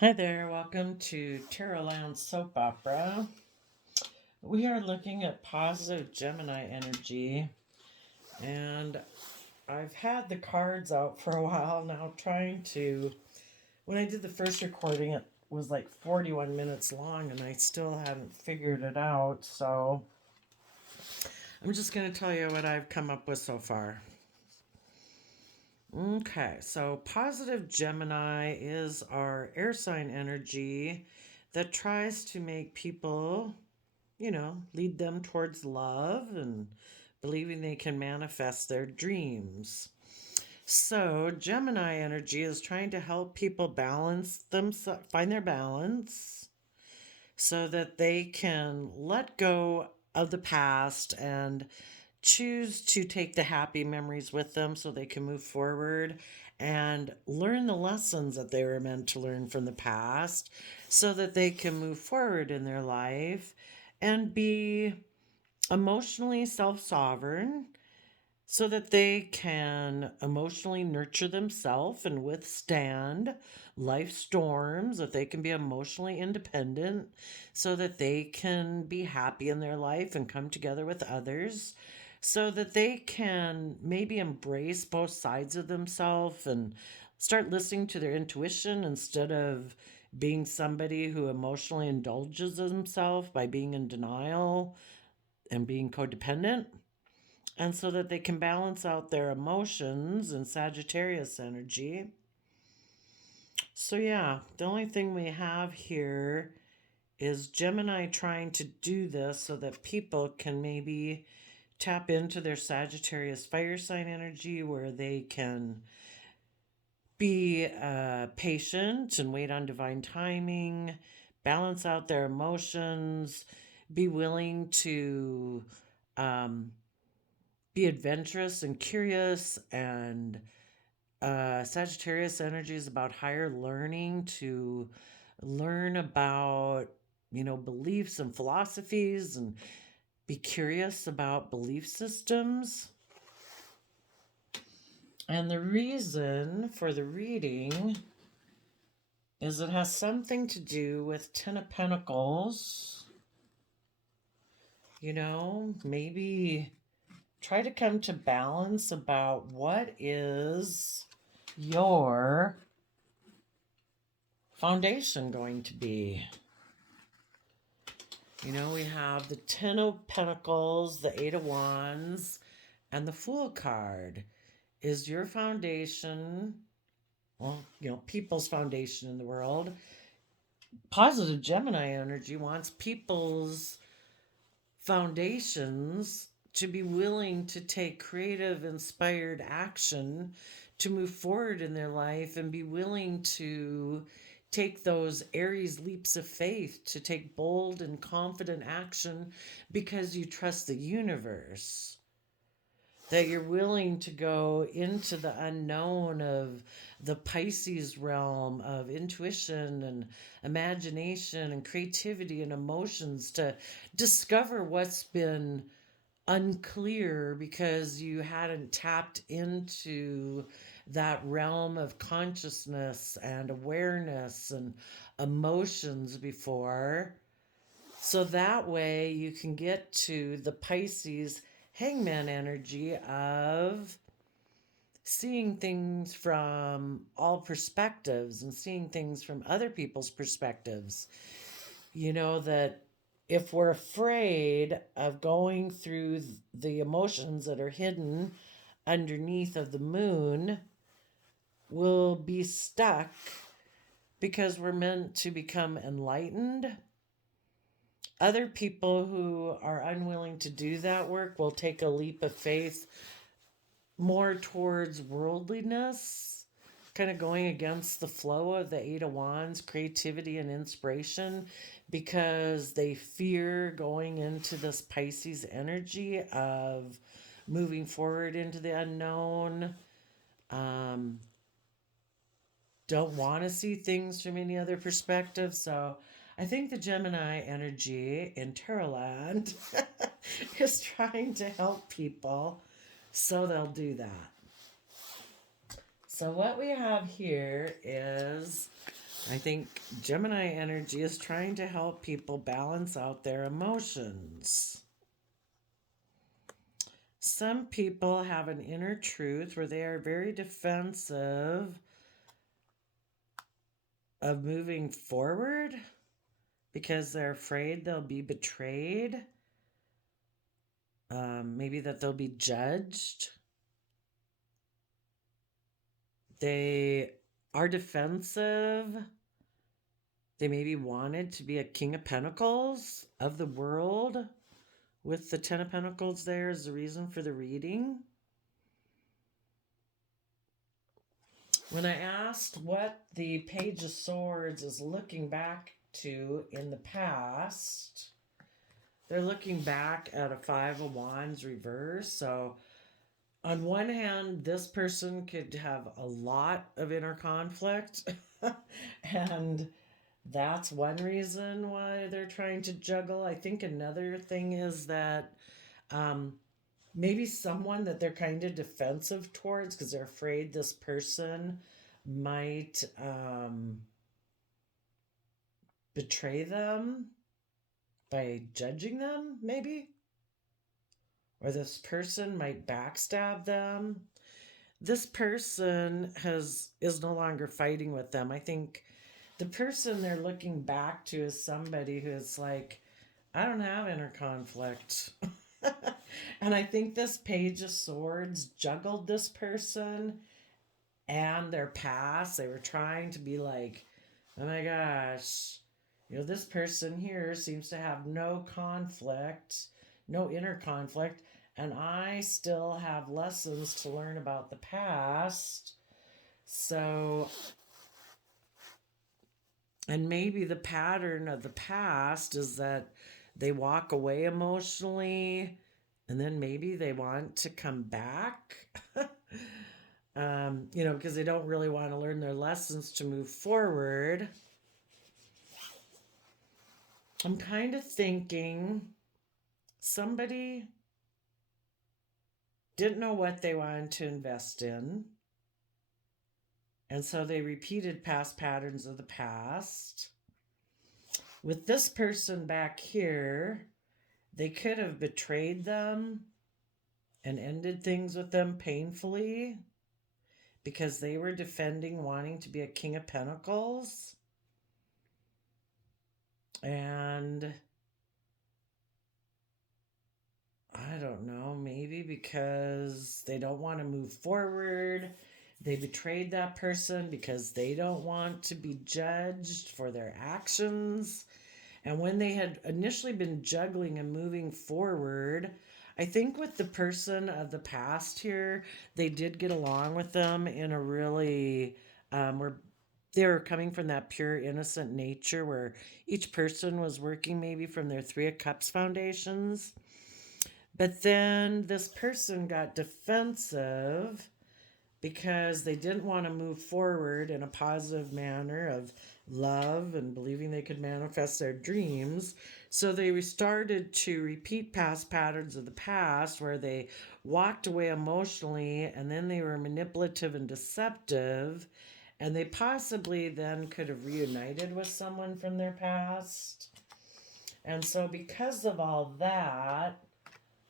Hi there, welcome to Tarotland Soap Opera. We are looking at positive Gemini energy, and I've had the cards out for a while now, trying to. When I did the first recording, it was like 41 minutes long, and I still haven't figured it out, so I'm just going to tell you what I've come up with so far. Okay, so positive Gemini is our air sign energy that tries to make people lead them towards love and believing they can manifest their dreams. So, Gemini energy is trying to help people balance themselves, find their balance so that they can let go of the past and choose to take the happy memories with them so they can move forward and learn the lessons that they were meant to learn from the past so that they can move forward in their life and be emotionally self sovereign so that they can emotionally nurture themselves and withstand life storms, that they can be emotionally independent, so that they can be happy in their life and come together with others, so that they can maybe embrace both sides of themselves and start listening to their intuition instead of being somebody who emotionally indulges themselves by being in denial and being codependent, and so that they can balance out their emotions and Sagittarius energy. So, yeah, the only thing we have here is Gemini trying to do this so that people can maybe tap into their Sagittarius fire sign energy where they can be patient and wait on divine timing, balance out their emotions, be willing to um, be adventurous and curious, and Sagittarius energy is about higher learning, to learn about beliefs and philosophies and be curious about belief systems. And the reason for the reading is it has something to do with Ten of Pentacles. Maybe try to come to balance about what is your foundation going to be. We have the Ten of Pentacles, the Eight of Wands, and the Fool card. Is your foundation, well, people's foundation in the world? Positive Gemini energy wants people's foundations to be willing to take creative, inspired action to move forward in their life and be willing to take those Aries leaps of faith, to take bold and confident action because you trust the universe. That you're willing to go into the unknown of the Pisces realm of intuition and imagination and creativity and emotions to discover what's been unclear because you hadn't tapped into that realm of consciousness and awareness and emotions before. So that way you can get to the Pisces hangman energy of seeing things from all perspectives and seeing things from other people's perspectives. That if we're afraid of going through the emotions that are hidden underneath of the moon, we'll be stuck because we're meant to become enlightened. Other people who are unwilling to do that work will take a leap of faith more towards worldliness, kind of going against the flow of the Eight of Wands, creativity and inspiration, because they fear going into this Pisces energy of moving forward into the unknown. Um, don't want to see things from any other perspective. So I think the Gemini energy in Tarotland is trying to help people, so they'll do that. So what we have here is I think Gemini energy is trying to help people balance out their emotions. Some people have an inner truth where they are very defensive of moving forward because they're afraid they'll be betrayed, maybe that they'll be judged. They are defensive. They maybe wanted to be a King of Pentacles of the world, with the Ten of Pentacles there as the reason for the reading. When I asked what the Page of Swords is looking back to in the past, they're looking back at a Five of Wands reverse. So on one hand, this person could have a lot of inner conflict and that's one reason why they're trying to juggle. I think another thing is that maybe someone that they're kind of defensive towards because they're afraid this person might betray them by judging them, maybe. Or this person might backstab them. This person is no longer fighting with them. I think the person they're looking back to is somebody who's like, I don't have inner conflict. And I think this Page of Swords juggled this person and their past. They were trying to be like, oh my gosh, this person here seems to have no conflict, no inner conflict, and I still have lessons to learn about the past. So, and maybe the pattern of the past is that they walk away emotionally and then maybe they want to come back, because they don't really want to learn their lessons to move forward. I'm kind of thinking somebody didn't know what they wanted to invest in. And so they repeated past patterns of the past. With this person back here, they could have betrayed them and ended things with them painfully because they were defending wanting to be a King of Pentacles. And I don't know, maybe because they don't want to move forward. They betrayed that person because they don't want to be judged for their actions. And when they had initially been juggling and moving forward, I think with the person of the past here, they did get along with them in a really, where they were coming from that pure innocent nature where each person was working maybe from their Three of Cups foundations. But then this person got defensive because they didn't want to move forward in a positive manner of love and believing they could manifest their dreams. So they started to repeat past patterns of the past where they walked away emotionally and then they were manipulative and deceptive. And they possibly then could have reunited with someone from their past. And so because of all that,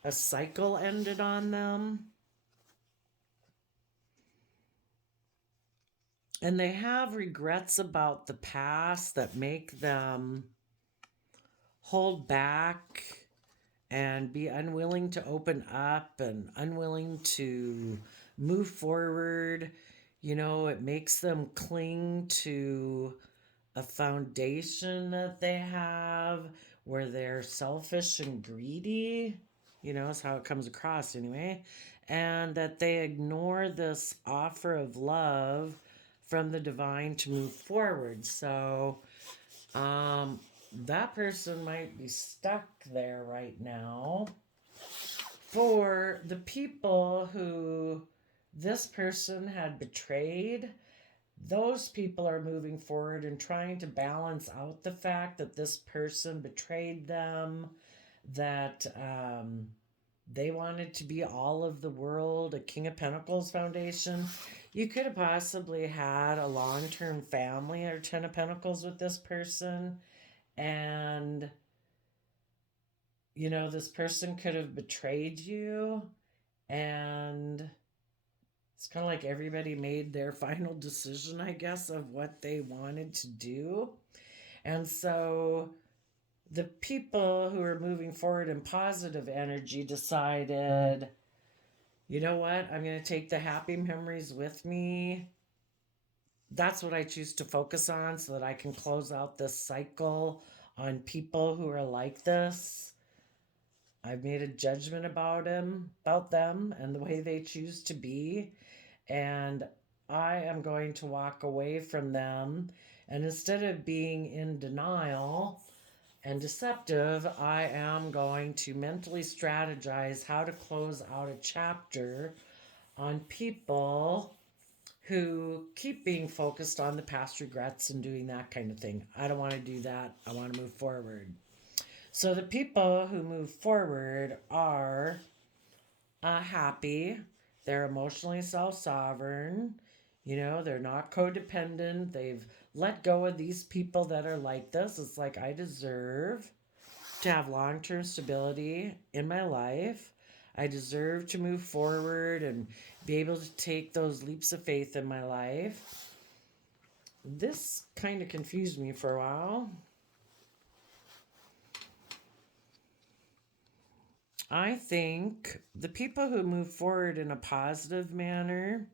a cycle ended on them. And they have regrets about the past that make them hold back and be unwilling to open up and unwilling to move forward. It makes them cling to a foundation that they have where they're selfish and greedy, is how it comes across anyway. And that they ignore this offer of love from the divine to move forward. So that person might be stuck there right now. For the people who this person had betrayed, those people are moving forward and trying to balance out the fact that this person betrayed them, that they wanted to be all of the world, a King of Pentacles foundation. You could have possibly had a long term family or Ten of Pentacles with this person. And, this person could have betrayed you. And it's kind of like everybody made their final decision, I guess, of what they wanted to do. And so the people who are moving forward in positive energy decided, you know what, I'm going to take the happy memories with me. That's what I choose to focus on so that I can close out this cycle on people who are like this. I've made a judgment about them and the way they choose to be, and I am going to walk away from them. And instead of being in denial and deceptive, I am going to mentally strategize how to close out a chapter on people who keep being focused on the past regrets and doing that kind of thing. I don't want to do that. I want to move forward. So the people who move forward are happy. They're emotionally self sovereign. They're not codependent. They've let go of these people that are like this. It's like, I deserve to have long term stability in my life. I deserve to move forward and be able to take those leaps of faith in my life. This kind of confused me for a while. I think the people who move forward in a positive manner,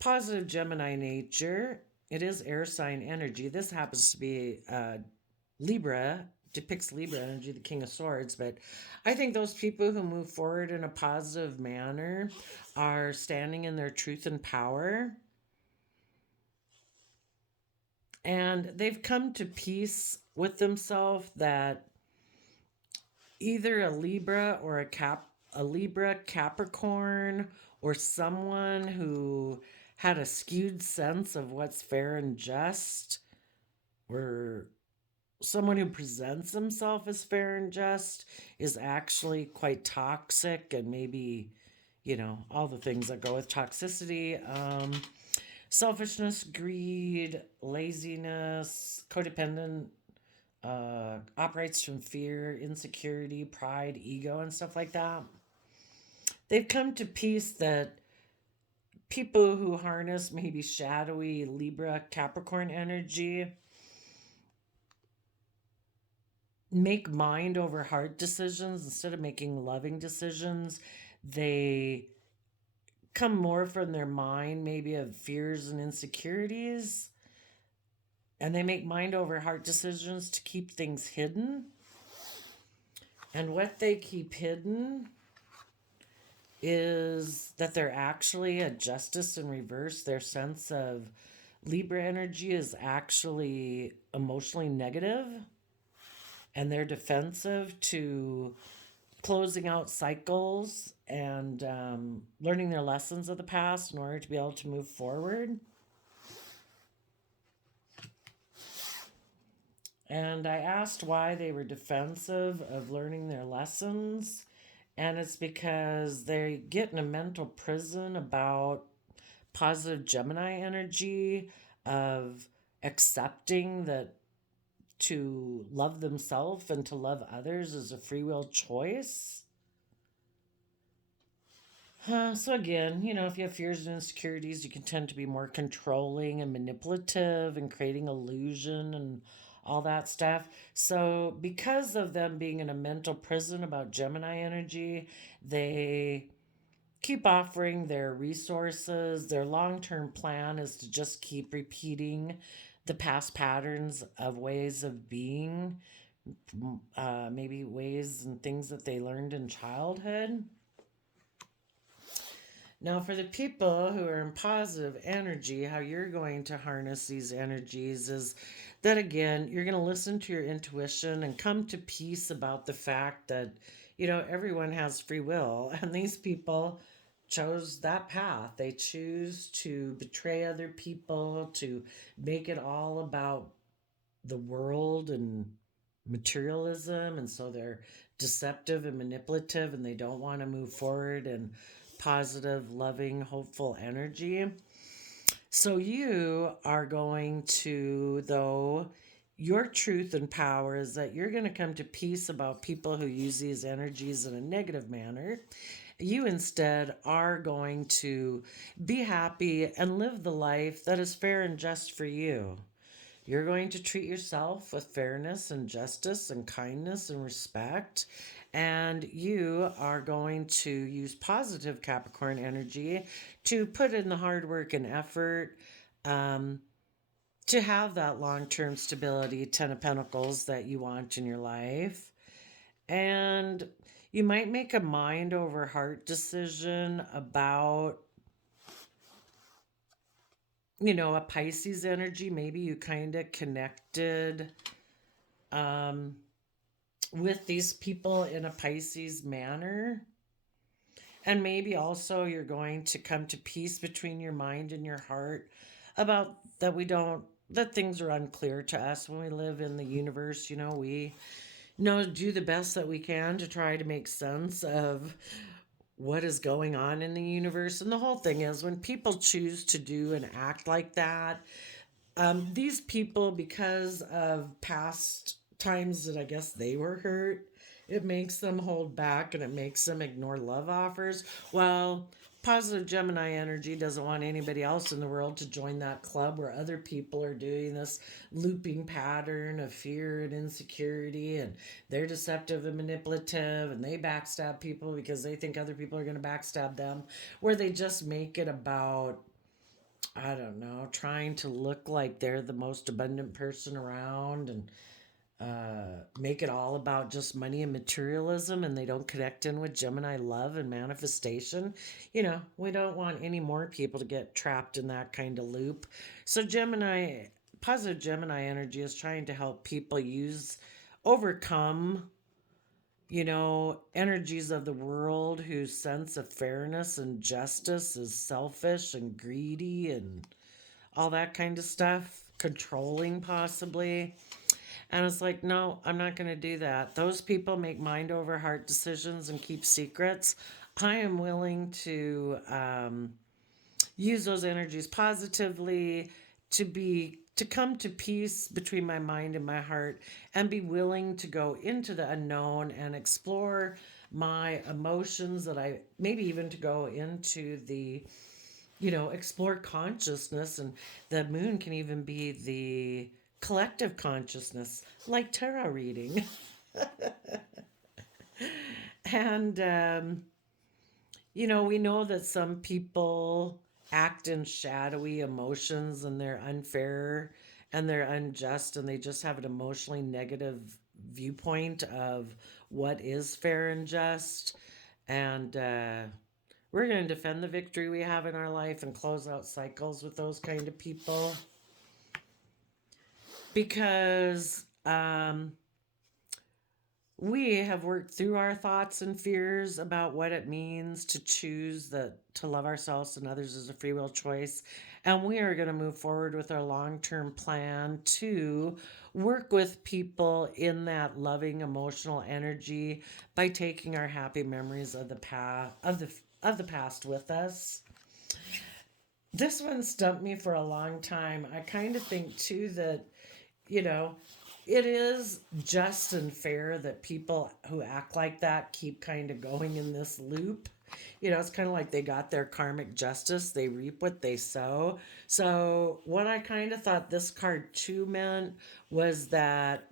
positive Gemini nature, it is air sign energy. This happens to be Libra, depicts Libra energy, the King of Swords. But I think those people who move forward in a positive manner are standing in their truth and power. And they've come to peace with themselves that either a Libra or a Libra Capricorn, or someone who had a skewed sense of what's fair and just, or someone who presents himself as fair and just, is actually quite toxic, and maybe, all the things that go with toxicity. Selfishness, greed, laziness, codependent, operates from fear, insecurity, pride, ego, and stuff like that. They've come to peace that people who harness maybe shadowy Libra Capricorn energy make mind over heart decisions instead of making loving decisions. They come more from their mind, maybe of fears and insecurities, and they make mind over heart decisions to keep things hidden. And what they keep hidden is that they're actually a justice in reverse. Their sense of Libra energy is actually emotionally negative, and they're defensive to closing out cycles and learning their lessons of the past in order to be able to move forward. And I asked why they were defensive of learning their lessons. And it's because they get in a mental prison about positive Gemini energy, of accepting that to love themselves and to love others is a free will choice. So again, if you have fears and insecurities, you can tend to be more controlling and manipulative and creating illusion and all that stuff. So because of them being in a mental prison about Gemini energy, they keep offering their resources. Their long-term plan is to just keep repeating the past patterns of ways of being, maybe ways and things that they learned in childhood. Now, for the people who are in positive energy, how you're going to harness these energies is that, again, you're going to listen to your intuition and come to peace about the fact that, everyone has free will. And these people chose that path. They choose to betray other people, to make it all about the world and materialism. And so they're deceptive and manipulative, and they don't want to move forward and positive, loving, hopeful energy. So you are going to, though, your truth and power is that you're going to come to peace about people who use these energies in a negative manner. You instead are going to be happy and live the life that is fair and just for you. You're going to treat yourself with fairness and justice and kindness and respect. And you are going to use positive Capricorn energy to put in the hard work and effort um, to have that long term stability, Ten of Pentacles, that you want in your life. And you might make a mind over heart decision about, a Pisces energy. Maybe you kind of connected um, with these people in a Pisces manner. And maybe also you're going to come to peace between your mind and your heart about that that things are unclear to us when we live in the universe. We do the best that we can to try to make sense of what is going on in the universe. And the whole thing is when people choose to do and act like that, these people, because of past times that I guess they were hurt, it makes them hold back and it makes them ignore love offers. Well, positive Gemini energy doesn't want anybody else in the world to join that club where other people are doing this looping pattern of fear and insecurity, and they're deceptive and manipulative, and they backstab people because they think other people are going to backstab them, where they just make it about, I don't know, trying to look like they're the most abundant person around, and make it all about just money and materialism, and they don't connect in with Gemini love and manifestation. We don't want any more people to get trapped in that kind of loop. So positive Gemini energy is trying to help people overcome, energies of the world whose sense of fairness and justice is selfish and greedy and all that kind of stuff, controlling possibly. And it's like, no, I'm not going to do that. Those people make mind over heart decisions and keep secrets. I am willing to use those energies positively to come to peace between my mind and my heart, and be willing to go into the unknown and explore my emotions, that I maybe even to go into the explore consciousness. And the moon can even be the collective consciousness, like tarot reading. And we know that some people act in shadowy emotions, and they're unfair and they're unjust, and they just have an emotionally negative viewpoint of what is fair and just. And we're going to defend the victory we have in our life and close out cycles with those kind of people, because we have worked through our thoughts and fears about what it means to choose to love ourselves and others as a free will choice. And we are going to move forward with our long-term plan to work with people in that loving emotional energy by taking our happy memories of the past with us. This one stumped me for a long time. I kind of think too that, it is just and fair that people who act like that keep kind of going in this loop. It's kind of like they got their karmic justice. They reap what they sow. So, what I kind of thought this card too meant was that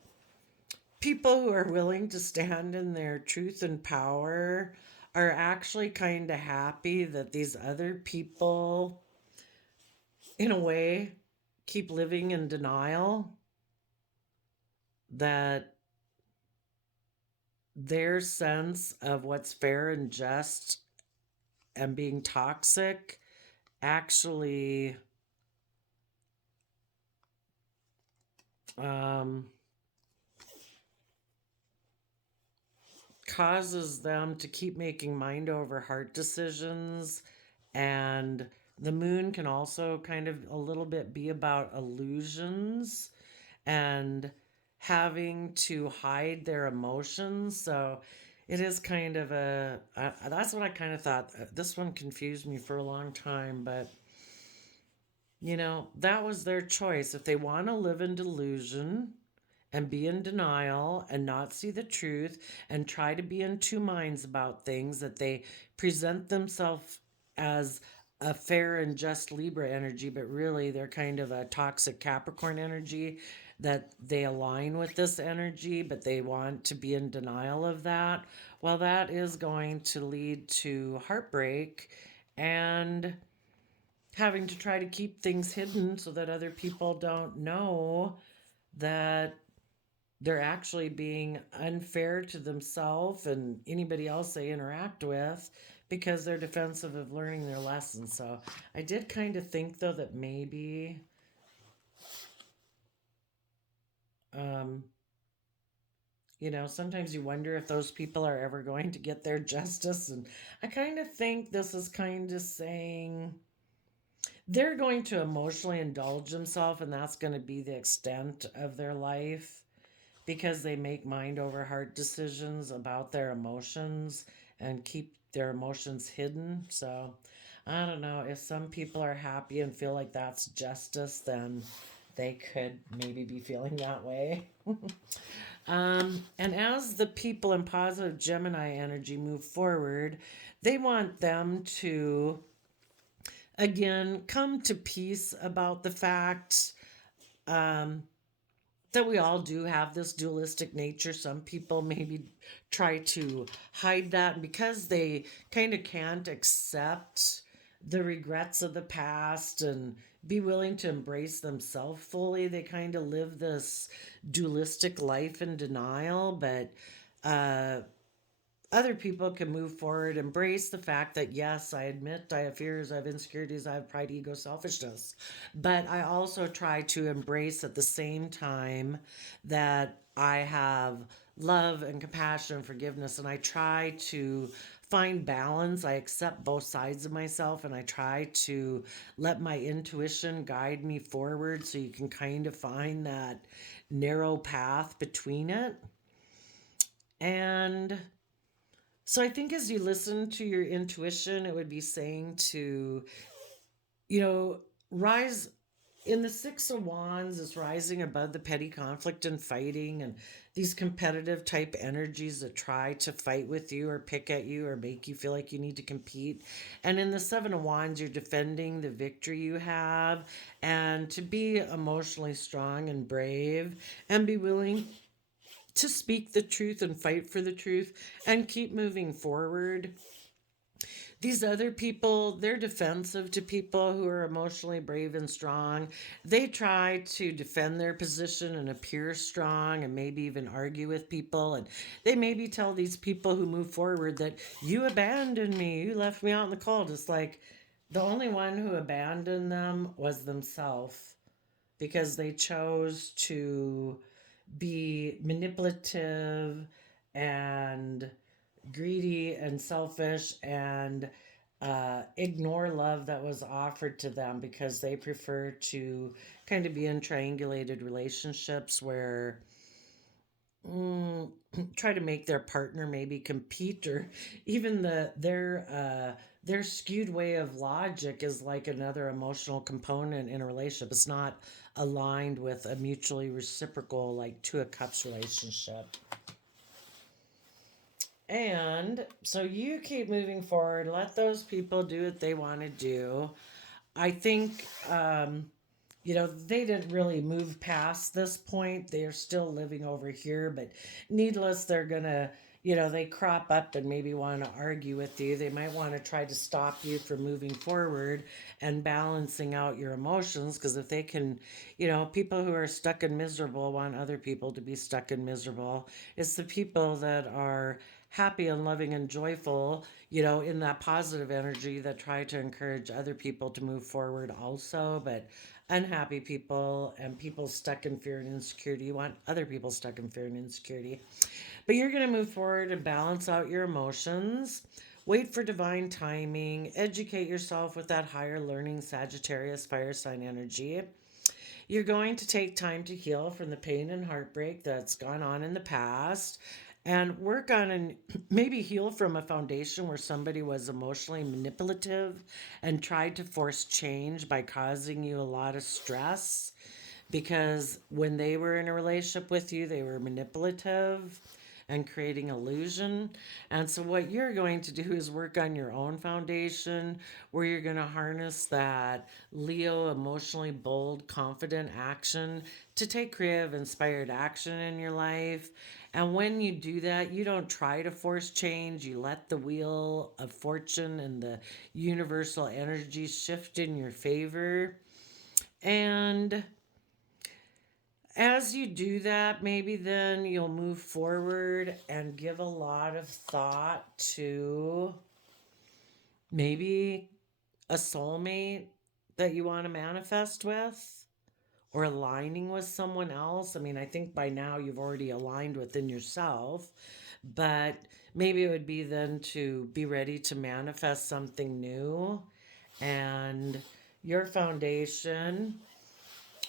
people who are willing to stand in their truth and power are actually kind of happy that these other people, in a way, keep living in denial, that their sense of what's fair and just and being toxic actually causes them to keep making mind over heart decisions. And the moon can also kind of a little bit be about illusions and having to hide their emotions. So it is kind of that's what I kind of thought. This one confused me for a long time, but that was their choice. If they want to live in delusion and be in denial and not see the truth and try to be in two minds about things, that they present themselves as a fair and just Libra energy, but really they're kind of a toxic Capricorn energy, that they align with this energy, but they want to be in denial of that. Well, that is going to lead to heartbreak and having to try to keep things hidden so that other people don't know that they're actually being unfair to themselves and anybody else they interact with because they're defensive of learning their lessons. So I did kind of think, though, that maybe um, sometimes you wonder if those people are ever going to get their justice. And I kind of think this is kind of saying they're going to emotionally indulge themselves, and that's going to be the extent of their life because they make mind over heart decisions about their emotions and keep their emotions hidden. So I don't know. If some people are happy and feel like that's justice, then they could maybe be feeling that way. And as the people in positive Gemini energy move forward, they want them to, again, come to peace about the fact um, that we all do have this dualistic nature. Some people maybe try to hide that, and because they kind of can't accept the regrets of the past and be willing to embrace themselves fully, they kind of live this dualistic life in denial. But uh, other people can move forward, embrace the fact that, yes, I admit I have fears, I have insecurities, I have pride, ego, selfishness. But I also try to embrace at the same time that I have love and compassion and forgiveness. And I try to find balance. I accept both sides of myself, and I try to let my intuition guide me forward so you can kind of find that narrow path between it. And so I think as you listen to your intuition, it would be saying to, you know, rise in the Six of Wands is rising above the petty conflict and fighting and these competitive type energies that try to fight with you or pick at you or make you feel like you need to compete. And in the Seven of Wands, you're defending the victory you have and to be emotionally strong and brave and be willing to speak the truth and fight for the truth and keep moving forward. These other people, they're defensive to people who are emotionally brave and strong. They try to defend their position and appear strong and maybe even argue with people. And they maybe tell these people who move forward that you abandoned me, you left me out in the cold. It's like the only one who abandoned them was themselves because they chose to be manipulative and greedy and selfish and ignore love that was offered to them because they prefer to kind of be in triangulated relationships where mm, try to make their partner maybe compete or even their skewed way of logic is like another emotional component in a relationship. It's not aligned with a mutually reciprocal like two of cups relationship. And so you keep moving forward, let those people do what they want to do. I think they didn't really move past this point. They're still living over here, but needless, they're gonna, they crop up and maybe want to argue with you. They might want to try to stop you from moving forward and balancing out your emotions. Because if they can, people who are stuck and miserable want other people to be stuck and miserable. It's the people that are happy and loving and joyful, in that positive energy that try to encourage other people to move forward also. But unhappy people and people stuck in fear and insecurity, you want other people stuck in fear and insecurity. But you're going to move forward and balance out your emotions. Wait for divine timing. Educate yourself with that higher learning Sagittarius fire sign energy. You're going to take time to heal from the pain and heartbreak that's gone on in the past. and work on and maybe heal from a foundation where somebody was emotionally manipulative and tried to force change by causing you a lot of stress because when they were in a relationship with you, they were manipulative and creating illusion. And so, what you're going to do is work on your own foundation where you're going to harness that Leo emotionally bold, confident action to take creative, inspired action in your life. And when you do that, you don't try to force change. You let the wheel of fortune and the universal energy shift in your favor. And as you do that, maybe then you'll move forward and give a lot of thought to maybe a soulmate that you want to manifest with or aligning with someone else. I mean, I think by now you've already aligned within yourself, but maybe it would be then to be ready to manifest something new and your foundation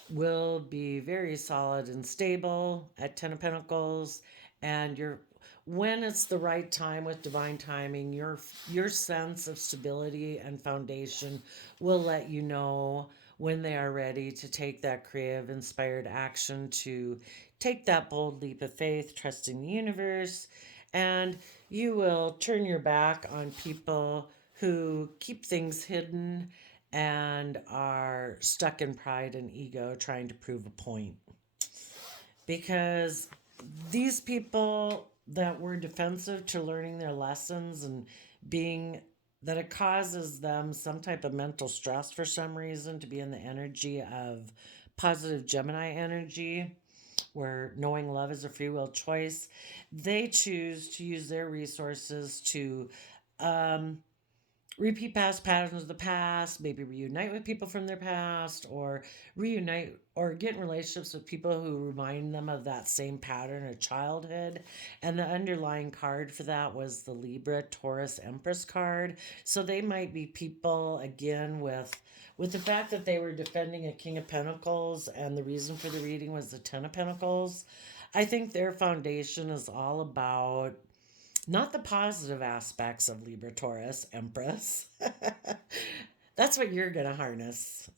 will be very solid and stable at 10 of Pentacles, and you're when it's the right time with divine timing, your sense of stability and foundation will let you know when they are ready to take that creative inspired action, to take that bold leap of faith, trusting the universe, and you will turn your back on people who keep things hidden and are stuck in pride and ego trying to prove a point. Because these people that were defensive to learning their lessons and being that it causes them some type of mental stress for some reason to be in the energy of positive Gemini energy, where knowing love is a free will choice, they choose to use their resources to um, repeat past patterns of the past, maybe reunite with people from their past, or reunite or get in relationships with people who remind them of that same pattern of childhood. And the underlying card for that was the Libra Taurus Empress card. So they might be people again with the fact that they were defending a King of Pentacles and the reason for the reading was the Ten of Pentacles. I think their foundation is all about not the positive aspects of Libra Taurus Empress. That's what you're going to harness.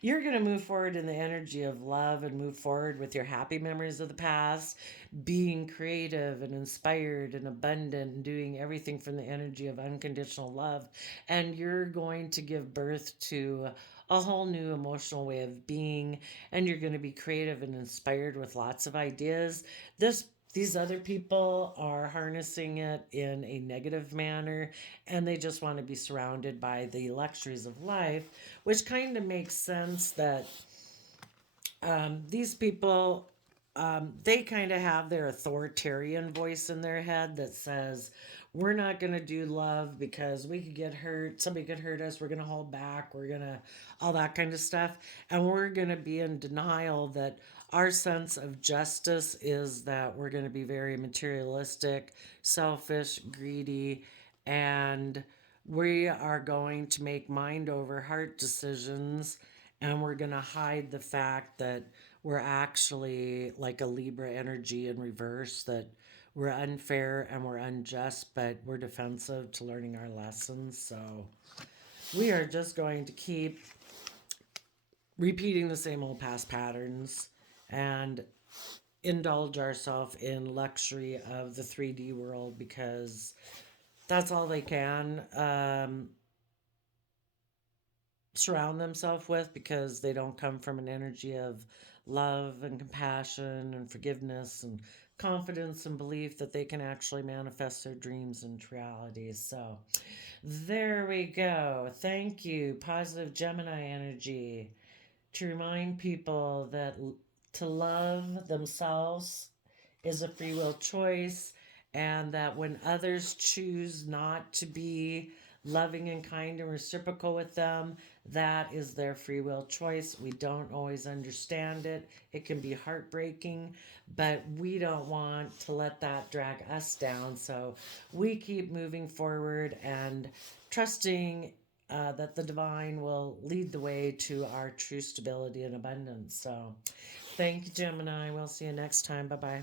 You're going to move forward in the energy of love and move forward with your happy memories of the past, being creative and inspired and abundant and doing everything from the energy of unconditional love. And you're going to give birth to a whole new emotional way of being, and you're going to be creative and inspired with lots of ideas. These other people are harnessing it in a negative manner and they just want to be surrounded by the luxuries of life, which kind of makes sense that these people, they kind of have their authoritarian voice in their head that says, we're not going to do love because we could get hurt. Somebody could hurt us. We're going to hold back. We're going to, all that kind of stuff. And we're going to be in denial that our sense of justice is that we're going to be very materialistic, selfish, greedy, and we are going to make mind over heart decisions, and we're going to hide the fact that we're actually like a Libra energy in reverse, that we're unfair and we're unjust, but we're defensive to learning our lessons. So we are just going to keep repeating the same old past patterns and indulge ourselves in luxury of the 3D world because that's all they can surround themselves with, because they don't come from an energy of love and compassion and forgiveness and confidence and belief that they can actually manifest their dreams into reality. So there we go. Thank you, positive Gemini energy, to remind people that to love themselves is a free will choice, and that when others choose not to be loving and kind and reciprocal with them, that is their free will choice. We don't always understand it. It can be heartbreaking, but we don't want to let that drag us down. So we keep moving forward and trusting that the divine will lead the way to our true stability and abundance. So thank you, Gemini. We'll see you next time. Bye bye.